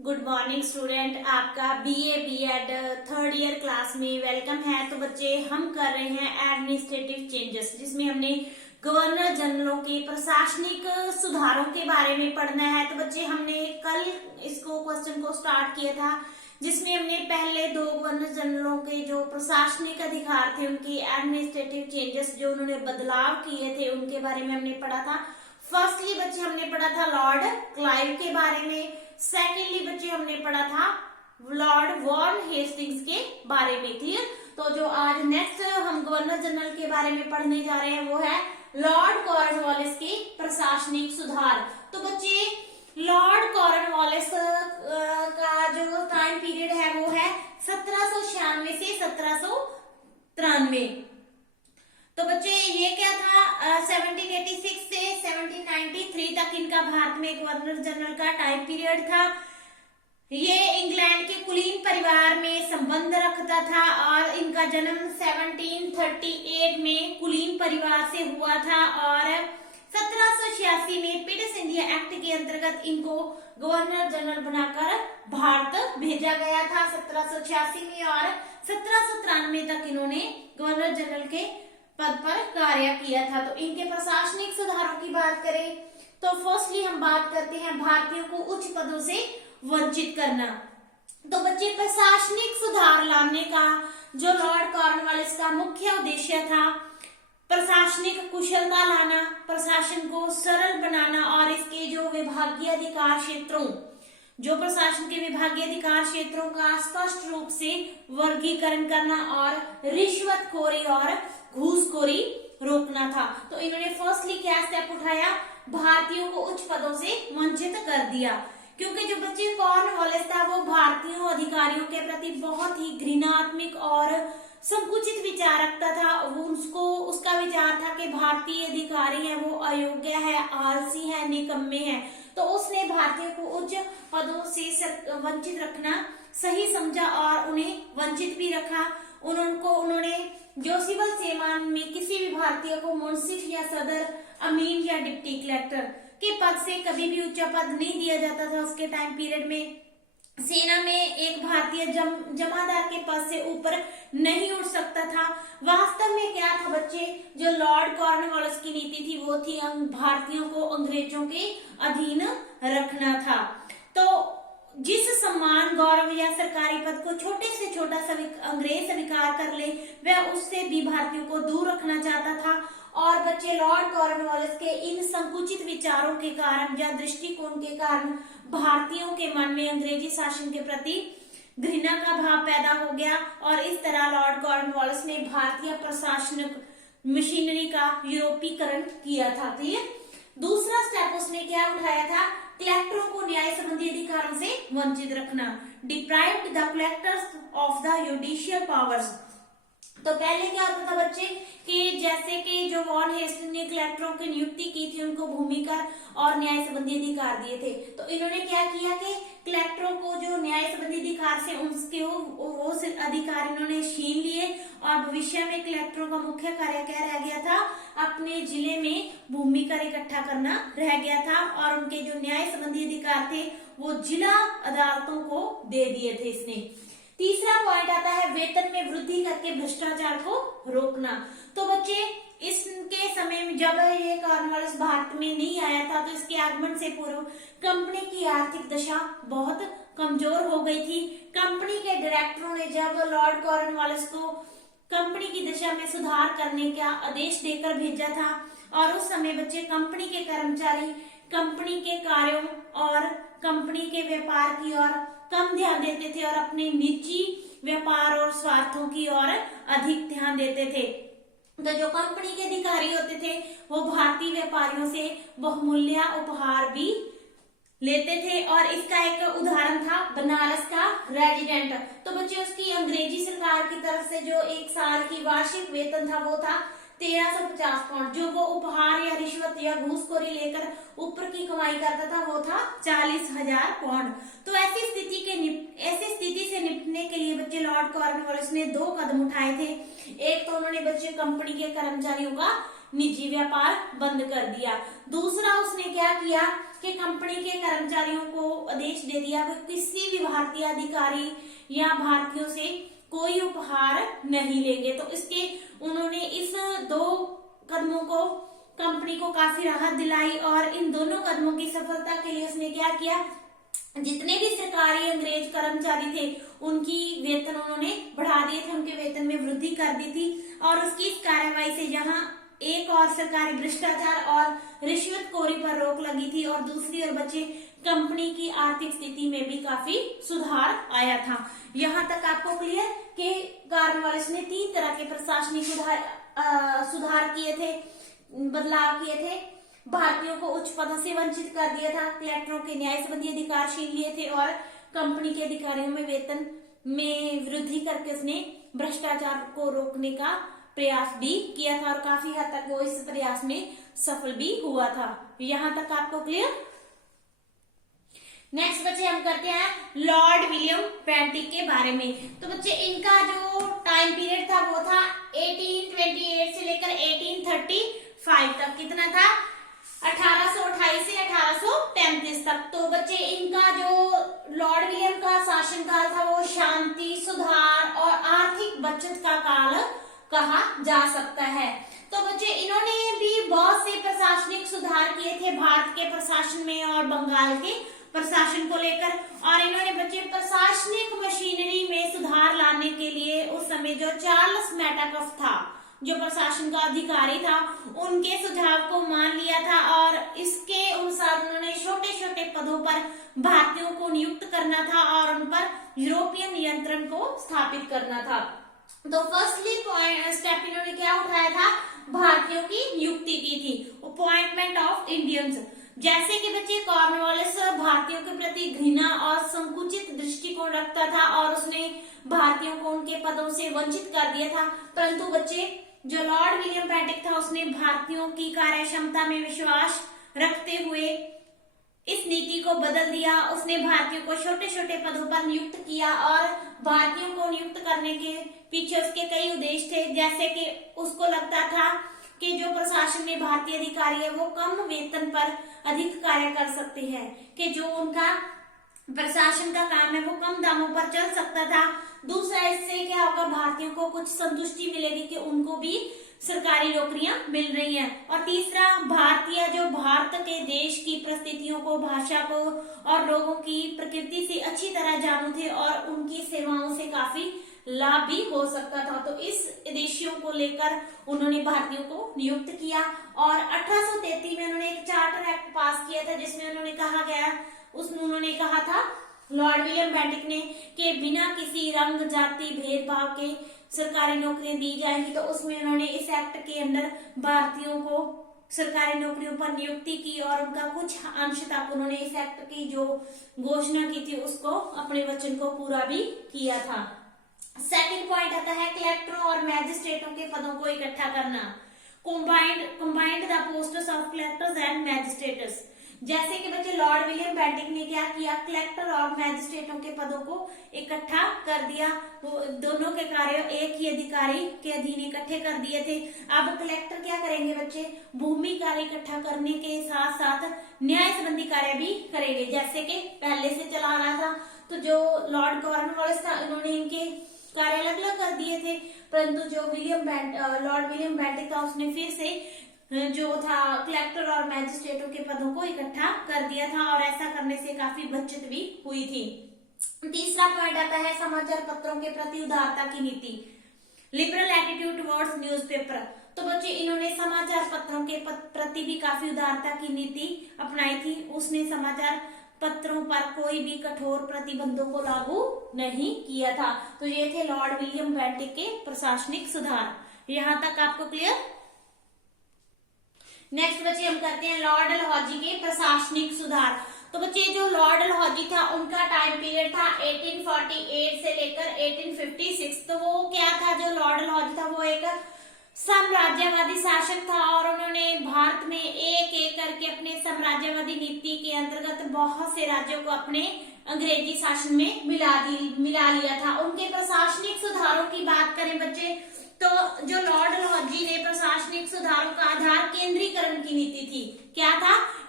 Good morning student, आपका BA BEd third year class में welcome है। तो बच्चे हम कर रहे हैं एडमिनिस्ट्रेटिव चेंजेस, जिसमें हमने गवर्नर जनरलों के प्रशासनिक सुधारों के बारे में पढ़ना है। तो बच्चे हमने कल इसको क्वेश्चन को स्टार्ट किया था, जिसमें हमने पहले दो गवर्नर जनरलों के जो प्रशासनिक अधिकार थे, उनकी एडमिनिस्ट्रेटिव चेंजेस जो उन्होंने बदलाव किए थे उनके बारे में हमने पढ़ा था। फर्स्टली बच्चे हमने पढ़ा था लॉर्ड क्लाइव के बारे में। सेकेंडली बच्चे हमने पढ़ा था लॉर्ड वॉर्न हेस्टिंग्स के बारे में। क्लियर? तो जो आज नेक्स्ट हम गवर्नर जनरल के बारे में पढ़ने जा रहे हैं वो है लॉर्ड कॉर्नवालिस के प्रशासनिक सुधार। तो बच्चे लॉर्ड कॉर्नवालिस का जो टाइम पीरियड है वो है 1796 से 1793। तो बच्चे ये क्या था, 1786 से 1793 तक इनका भारत में गवर्नर जनरल का टाइम पीरियड था। ये इंग्लैंड के कुलीन परिवार में संबंध रखता था और इनका जन्म 1738 में कुलीन परिवार से हुआ था और 1786 में पिटिस इंडिया एक्ट के अंतर्गत इनको गवर्नर जनरल बनाकर भारत भेजा गया था 1786 में, और 1793 तक इन्होंने गवर्नर जनरल के पद पर कार्य किया था। तो इनके प्रशासनिक सुधारों की बात करें तो फर्स्टली हम बात करते हैं भारतीयों को उच्च पदों से वंचित करना। तो बच्चे प्रशासनिक सुधार लाने का जो लॉर्ड कॉर्नवालिस का मुख्य उद्देश्य था, प्रशासनिक कुशलता लाना, प्रशासन को सरल बनाना और इसके जो विभागीय अधिकार क्षेत्रों, जो प्रशासन के विभागीय अधिकार क्षेत्रों का स्पष्ट रूप से वर्गीकरण करना और रिश्वतखोरी और घूसखोरी रोकना था। तो इन्होंने फर्स्टली क्या स्टेप उठाया, भारतीयों को उच्च पदों से वंचित कर दिया, क्योंकि जो बच्चे कॉर्नवालिस था वो भारतीयों अधिकारियों के प्रति बहुत ही घृणात्मक और संकुचित विचार रखता था। उसका विचार था कि भारतीय अधिकारी है वो अयोग्य है, आलसी है, निकम्मे है। तो उसने भारतीयों को उच्च पदों से वंचित रखना सही समझा और उन्हें वंचित भी रखा। उन्होंने जो सिविल सेवा में किसी भी भारतीय को मुंसिफ या सदर, अमीन या डिप्टी कलेक्टर के पद से कभी भी उच्च पद नहीं दिया जाता था। उसके टाइम पीरियड में सेना में एक भारतीय जमादार के पद से ऊपर नहीं उठ सकता था। वास्तव में क्या था बच्चे, जो लॉर्ड कॉर्नवालिस की नीति थी वो थी भारतीयों को अंग्रेजों के अधीन रखना था। तो जिस सम्मान, गौरव या सरकारी पद को छोटे से छोटा अंग्रेज स्वीकार कर ले, वह उससे भी भारतीयों को दूर रखना चाहता था। और बच्चे लॉर्ड कॉर्नवालिस के इन संकुचित विचारों के कारण या दृष्टिकोण के कारण भारतीयों के मन में अंग्रेजी शासन के प्रति घृणा का भाव पैदा हो गया और इस तरह लॉर्ड कॉर्नवालिस ने भारतीय प्रशासनिक मशीनरी का यूरोपीकरण किया था। दूसरा स्टेप उसने क्या उठाया था, कलेक्टरों को न्याय संबंधी अधिकारों से वंचित रखना, deprived the collectors of the judicial powers. तो पहले क्या होता था बच्चे कि जैसे कि जो वॉर्न हेस्टिंग्स ने कलेक्टरों की नियुक्ति की थी, उनको भूमि कर और न्याय संबंधी अधिकार दिए थे। तो इन्होंने क्या किया कि कलेक्टरों को जो न्याय संबंधी अधिकार से उसके वो अधिकार इन्होंने छीन लिए और भविष्य में कलेक्टरों का मुख्य कार्य क्या रह गया था, अपने जिले में भूमि कर इकट्ठा करना रह गया था और उनके जो न्याय संबंधी अधिकार थे वो जिला अदालतों को दे दिए थे इसने। तीसरा पॉइंट आता है वेतन में वृद्धि करके भ्रष्टाचार को रोकना। तो बच्चे इसके समय में जब ये कॉर्नवालिस भारत में नहीं आया था तो इसके आगमन से पूर्व कंपनी की आर्थिक दशा बहुत कमजोर हो गई थी। कंपनी के डायरेक्टरों ने जब लॉर्ड कॉर्नवालिस को कंपनी की दशा में सुधार करने का आदेश देकर भेजा था और उस समय बच्चे कंपनी के कर्मचारी कंपनी के कार्यों और कंपनी के व्यापार की ओर कम ध्यान देते थे और अपने निजी व्यापार और स्वार्थों की ओर अधिक ध्यान देते थे। तो जो कंपनी के अधिकारी होते थे वो भारतीय व्यापारियों से बहुमूल्य उपहार भी लेते थे और इसका एक उदाहरण था बनारस का रेजिडेंट। तो बच्चे उसकी अंग्रेजी सरकार की तरफ से जो एक साल की वार्षिक वेतन था वो था 1350 पाउंड। जो वो उपहार या रिश्वत या घूसखोरी लेकर ऊपर की कमाई करता था वो था 40,000 पाउंड। तो ऐसी स्थिति से निपटने के लिए बच्चे लॉर्ड कॉर्नवालिस ने दो कदम उठाए थे। एक तो उन्होंने बच्चे कंपनी के कर्मचारियों का निजी व्यापार बंद कर दिया। दूसरा उसने क्या किया कि कंपनी के कर्मचारियों को आदेश दे दिया कि किसी भी भारतीय अधिकारी या भारतीयों से कोई उपहार नहीं लेंगे। तो इसके उन्होंने इस 2 कदमों को कंपनी को काफी राहत दिलाई और इन दोनों कदमों की सफलता के लिए उसने क्या किया, जितने भी सरकारी अंग्रेज कर्मचारी थे उनकी वेतन उन्होंने बढ़ा दिए थे, उनके वेतन में वृद्धि कर दी थी। और उसकी इस कार्रवाई से जहां एक और सरकारी भ्रष्टाचार और रिश्वतखोरी पर रोक लगी थी और दूसरी ओर बच्चे कंपनी की आर्थिक स्थिति में भी काफी सुधार आया था। यहाँ तक आपको क्लियर कि कॉर्नवालिस ने 3 तरह के प्रशासनिक सुधार किए थे, बदलाव किए थे। भारतीयों को उच्च पदों से वंचित कर दिया था, कलेक्टरों के न्याय संबंधी अधिकार छीन लिए थे और कंपनी के अधिकारियों में वेतन में वृद्धि करके उसने भ्रष्टाचार को रोकने का प्रयास भी किया था और काफी हद तक वो इस प्रयास में सफल भी हुआ था। यहाँ तक आपको क्लियर। नेक्स्ट बच्चे हम करते हैं लॉर्ड विलियम बेंटिक के बारे में। तो बच्चे इनका जो टाइम पीरियड था वो था 1828 से लेकर 1835 तक। कितना था? 1828 से 1833 तक। तो बच्चे इनका जो लॉर्ड विलियम का शासनकाल था वो शांति, सुधार और आर्थिक बचत का काल कहा जा सकता है। तो बच्चे इन्होंने भी बहुत से प्रशासनिक सुधार किए थे भारत के प्रशासन में और बंगाल के प्रशासन को लेकर। और इन्होंने बच्चे प्रशासनिक मशीनरी में सुधार लाने के लिए उस समय जो चार्ल्स मेटाकफ था, जो प्रशासन का अधिकारी था, उनके सुझाव को मान लिया था और इसके अनुसार उन्होंने छोटे छोटे पदों पर भारतीयों को नियुक्त करना था और उन पर यूरोपियन नियंत्रण को स्थापित करना था। तो फर्स्टली स्टेप इन्होंने क्या उठाया था? भारतीयों की नियुक्ति की थी, अपॉइंटमेंट ऑफ इंडियंस। जैसे कि बच्चे कॉर्नवालिस भारतीयों के प्रति घृणा और संकुचित दृष्टिकोण रखता था और उसने भारतीयों को उनके पदों से वंचित कर दिया था, परंतु बच्चे जो लॉर्ड विलियम बेंटिक था उसने भारतीयों की कार्य क्षमता में विश्वास रखते हुए इस नीति को बदल दिया। उसने भारतीयों को छोटे छोटे पदों पर नियुक्त किया और भारतीयों को नियुक्त करने के पीछे उसके कई उद्देश्य थे। जैसे कि उसको लगता था कि जो प्रशासन में भारतीय अधिकारी है वो कम वेतन पर अधिक कार्य कर सकते हैं, कि जो उनका प्रशासन का काम है वो कम दामों पर चल सकता था। दूसरा, इससे क्या होगा, भारतीयों को कुछ संतुष्टि मिलेगी कि उनको भी सरकारी नौकरियां मिल रही हैं। और तीसरा, भारतीय जो भारत के देश की परिस्थितियों को, भाषा को और लोगों की प्रकृति से अच्छी तरह जानू थे और उनकी सेवाओं से काफी लाभ भी हो सकता था। तो इस उद्देश्यों को लेकर उन्होंने भारतीयों को नियुक्त किया और 1833 में उन्होंने एक चार्टर एक्ट पास किया था जिसमें उन्होंने कहा था लॉर्ड विलियम बेंटिक ने कि बिना किसी रंग, जाति भेदभाव के सरकारी नौकरियां दी जाएंगी। तो उसमें उन्होंने इस एक्ट के अंदर भारतीयों को सरकारी नौकरियों पर नियुक्ति की और उनका कुछ अंश तक उन्होंने इस एक्ट की जो घोषणा की थी उसको, अपने वचन को पूरा भी किया था। सेकंड पॉइंट आता है कलेक्टरों और मैजिस्ट्रेटों के पदों को इकट्ठा करना। Combined the posts of collectors and magistrates. जैसे कि बच्चे लॉर्ड विलियम बेंटिक ने क्या किया, कलेक्टर और मैजिस्ट्रेटों के पदों को इकट्ठा कर दिया। वो दोनों के कार्य एक ही अधिकारी के अधीन इकट्ठे कर दिए थे। अब कलेक्टर क्या करेंगे बच्चे, भूमि कार्य इकट्ठा करने के साथ साथ न्याय संबंधी कार्य भी करेंगे, जैसे कि पहले से चला रहा था। तो जो लॉर्ड कॉर्नवालिस था इन्होंने इनके कार्य अलग अलग कर दिए थे, परंतु जो लॉर्ड विलियम बेंटिक था उसने फिर से जो था कलेक्टर और मैजिस्ट्रेटों के पदों को इकट्ठा कर दिया था और ऐसा करने से काफी बचत भी हुई थी। तीसरा पॉइंट आता है समाचार पत्रों के प्रति उदारता की नीति, लिबरल एटीट्यूड टुवर्ड्स न्यूज़पेपर। तो बच्चे इन्होंने समाचार पत्रों के प्रति भी काफी उदारता की नीति अपनाई थी। उसने समाचार पत्रों पर कोई भी कठोर प्रतिबंधों को लागू नहीं किया था। तो ये थे लॉर्ड विलियम बेंटिक के प्रशासनिक सुधार। यहाँ तक आपको क्लियर। नेक्स्ट बच्चे हम करते हैं लॉर्ड डलहौजी के प्रशासनिक सुधार। तो बच्चे जो लॉर्ड डलहौजी था उनका टाइम पीरियड था 1848 से लेकर 1856। तो वो क्या था, जो लॉर्ड डलहौजी था वो एक साम्राज्यवादी शासक था और उन्होंने भारत में एक एक करके अपने साम्राज्यवादी नीति के अंतर्गत बहुत से राज्यों को अपने अंग्रेजी शासन में मिला लिया था। उनके प्रशासनिक सुधारों की बात करें बच्चे, तो जो लॉर्ड डलहौजी ने प्रशासनिक सुधारों का आधार केंद्रीकरण की नीति थी। क्या था?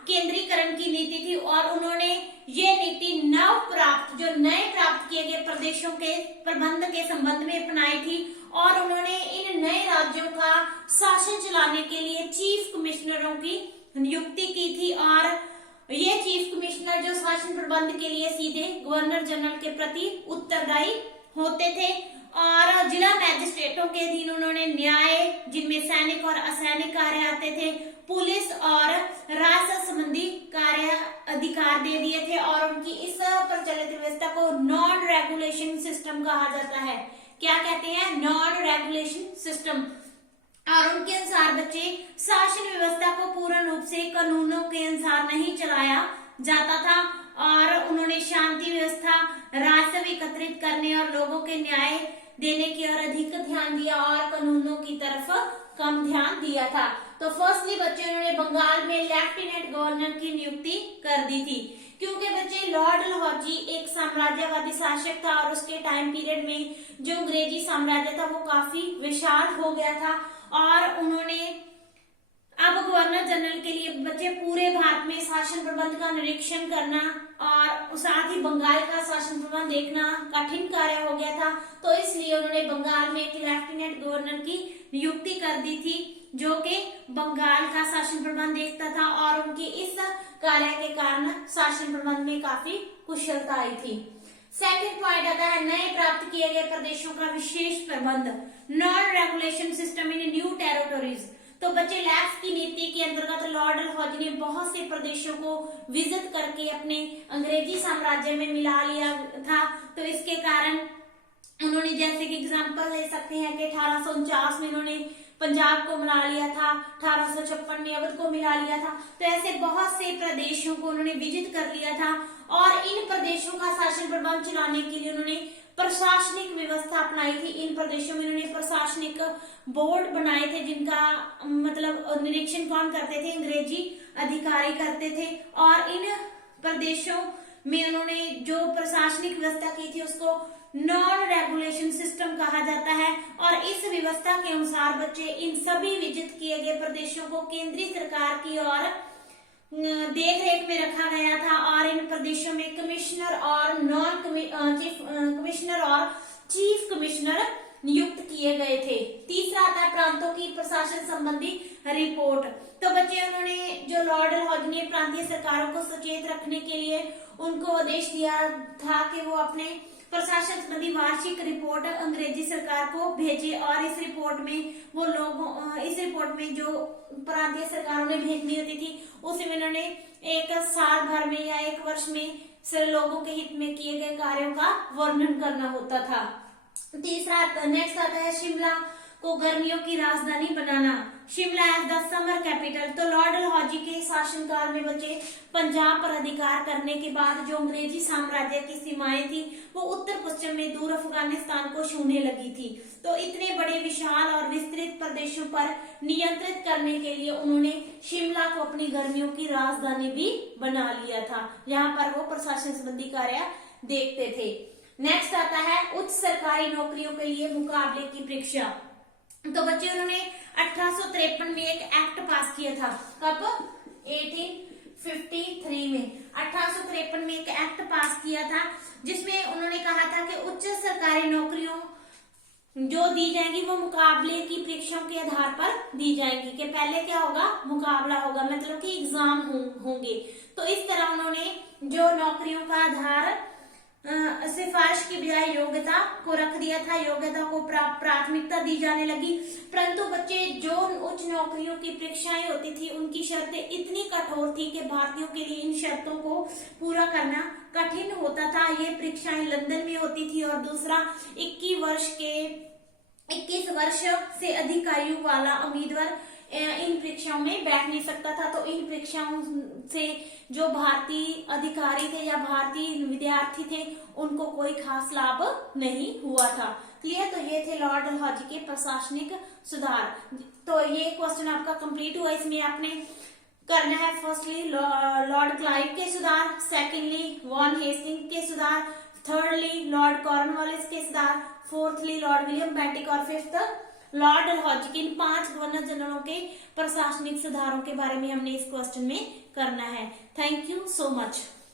केंद्रीकरण की नीति थी और उन्होंने ये नीति नए प्राप्त किए गए प्रदेशों के प्रबंध के संबंध में अपनाई थी और उन्होंने इन नए राज्यों का शासन चलाने के लिए चीफ कमिश्नरों की नियुक्ति की थी और ये चीफ कमिश्नर जो शासन प्रबंध के लिए सीधे गवर्नर जनरल के प्रति उत्तरदायी होते थे और जिला मैजिस्ट्रेटों के अधीन उन्होंने न्याय, जिनमें सैनिक और असैनिक कार्य आते थे, पुलिस और राजस्व संबंधी कार्य अधिकार दे दिए थे और उनकी इस प्रचलित व्यवस्था को नॉन रेगुलेशन सिस्टम कहा जाता है। क्या कहते हैं? Non regulation system. और उनके अनुसार बच्चे शासन व्यवस्था को पूर्ण रूप से कानूनों के अनुसार नहीं चलाया जाता था और उन्होंने शांति व्यवस्था, राजस्व एकत्रित करने और लोगों के न्याय देने की ओर अधिक ध्यान दिया और कानूनों की तरफ कम ध्यान दिया था। तो फर्स्टली बच्चे उन्होंने बंगाल में लेफ्टिनेंट गवर्नर की नियुक्ति कर दी थी क्योंकि बच्चे लॉर्ड डलहौजी एक साम्राज्यवादी शासक था और उसके टाइम पीरियड में जो अंग्रेजी साम्राज्य था वो काफी विशाल हो गया था और उन्होंने अब गवर्नर जनरल के लिए बच्चे पूरे भारत में शासन प्रबंध का निरीक्षण करना और साथ ही बंगाल का शासन प्रबंध देखना कठिन कार्य हो गया था। तो इसलिए उन्होंने बंगाल में एक लेफ्टिनेंट गवर्नर की नियुक्ति कर दी थी जो कि बंगाल का शासन प्रबंध देखता था और उनकी इस कार्य के कारण शासन प्रबंध में काफी कुशलता आई थी। सेकंड पॉइंट आता है नए प्राप्त किए गए प्रदेशों का विशेष प्रबंध, non regulation system in new territories. तो बच्चे लैप्स की नीति के अंतर्गत लॉर्ड डलहौजी ने बहुत से प्रदेशों को विजिट करके अपने अंग्रेजी साम्राज्य में मिला लिया था। तो इसके कारण उन्होंने जैसे कि एग्जांपल ले सकते हैं कि 1849 में उन्होंने पंजाब को मिला लिया था, 1856 में अवध को मिला लिया था। तो ऐसे बहुत से प्रदेशों को उन्होंने विजिट कर लिया था और इन प्रदेशों का शासन प्रबंध चलाने के लिए उन्होंने प्रशासनिक व्यवस्था अपनाई थी। इन प्रदेशों में उन्होंने प्रशासनिक बोर्ड बनाए थे जिनका मतलब निरीक्षण कौन करते थे? अंग्रेजी अधिकारी करते थे और इन प्रदेशों में उन्होंने जो प्रशासनिक व्यवस्था की थी उसको नॉन रेगुलेशन सिस्टम कहा जाता है और इस व्यवस्था के अनुसार बच्चे इन सभी विजिट किए गए प्रदेशों को केंद्रीय सरकार की ओर देख रेख में रखा गया था और इन प्रदेशों में कमिश्नर और चीफ कमिश्नर नियुक्त किए गए थे। तीसरा आता है प्रांतों की प्रशासन संबंधी रिपोर्ट। तो बच्चे उन्होंने जो लॉर्ड डलहौजी ने प्रांतीय सरकारों को सचेत रखने के लिए उनको आदेश दिया था कि वो अपने प्रशासन संबंधी वार्षिक रिपोर्ट अंग्रेजी सरकार को भेजे और इस रिपोर्ट में जो प्रांतीय सरकारों ने भेजनी होती थी उसमें उन्होंने एक साल भर में या एक वर्ष में लोगों के हित में किए गए कार्यों का वर्णन करना होता था। तीसरा नेक्स्ट आता है शिमला को गर्मियों की राजधानी बनाना, Shimla as the summer capital. तो लॉर्ड डलहौजी के शासनकाल में बचे पंजाब पर अधिकार करने के बाद जो अंग्रेजी साम्राज्य की सीमाएं थी वो उत्तर पश्चिम में दूर अफगानिस्तान को छूने लगी थी। तो इतने बड़े विशाल और विस्तृत प्रदेशों पर नियंत्रित करने के लिए उन्होंने शिमला को अपनी गर्मियों की राजधानी भी बना लिया था जहाँ पर वो प्रशासन संबंधी कार्य देखते थे। नेक्स्ट आता है उच्च सरकारी नौकरियों के लिए मुकाबले की परीक्षा। तो बच्चे उन्होंने 1853 में एक एक्ट पास किया था। कब? 1853 में 1853 में एक एक्ट पास किया था जिसमें उन्होंने कहा था कि उच्च सरकारी नौकरियों जो दी जाएंगी वो मुकाबले की परीक्षाओं के आधार पर दी जाएंगी कि पहले क्या होगा? मुकाबला होगा, मतलब कि एग्जाम होंगे। तो इस तरह उन्होंने जो नौकरियों का आधार सिफारिश की बजाय योग्यता को रख दिया था, योग्यता को प्राथमिकता दी जाने लगी। परंतु बच्चे जो उच्च नौकरियों की परीक्षाएं होती थी उनकी शर्तें इतनी कठोर थी कि भारतीयों के लिए इन शर्तों को पूरा करना कठिन होता था। ये परीक्षाएं लंदन में होती थी और दूसरा 21 वर्ष से अधिक आयु वाला उम्मीदवार इन परीक्षाओं में बैठ नहीं सकता था। तो इन परीक्षाओं से जो भारतीय अधिकारी थे या भारतीय विद्यार्थी थे उनको कोई खास लाभ नहीं हुआ था। क्लियर? तो ये थे लॉर्ड डलहौजी के प्रशासनिक सुधार। तो ये क्वेश्चन आपका कंप्लीट हुआ। इसमें आपने करना है फर्स्टली लॉर्ड क्लाइव के सुधार, सेकेंडली वॉन हेस्टिंग के सुधार, थर्डली लॉर्ड कॉर्नवालिस के सुधार, फोर्थली लॉर्ड विलियम बेंटिक और फिफ्थ लॉर्ड डलहौजी के। इन 5 गवर्नर जनरलों के प्रशासनिक सुधारों के बारे में हमने इस क्वेश्चन में करना है। Thank you so much.